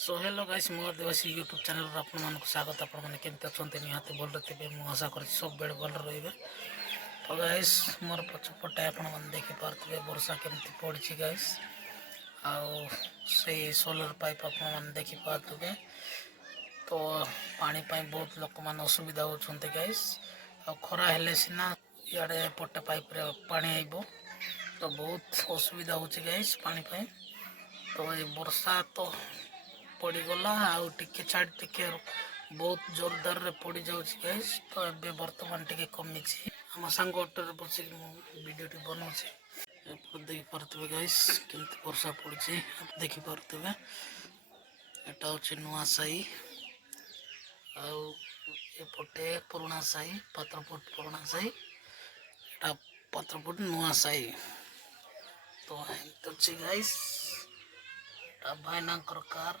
So hello guys मो आदिवासी YouTube channel आपको स्वागत। आपण मैंने केमती अच्छा निहाती भल थे मुझे आशा कर सब बेले भल रे। तो गाइस मोर पछपटे आपने देखिपे वर्षा केमती पड़ी गाइस आउ से सोलर पाइप आपने देखिपे। तो पानी बहुत लोक मान असुविधा होती गाइस आ खरा हेले सीना इे पटे पाइप रे पानी आइब तो बहुत असुविधा हो गाइस पानी पाई। तो ये वर्षा तो पड़गला आउ टिके छाड़ टिके बहुत जोरदार रे पड़ जाउछि गाइस। तो एबे वर्तमान टिके कमी आम सांग ऑटो रे बसिक वीडियो टी बनाउछि एपट देखि परतबे गाइस केमती वर्षा पड़छि आप देखि परतबे। एटा होछि नुआ साई आउ एपटे पुराना साई पात्रपुट पुराना साई एटा पात्रपुट नुआ साई। तो एमती अछि गाइस भाईनांकर कार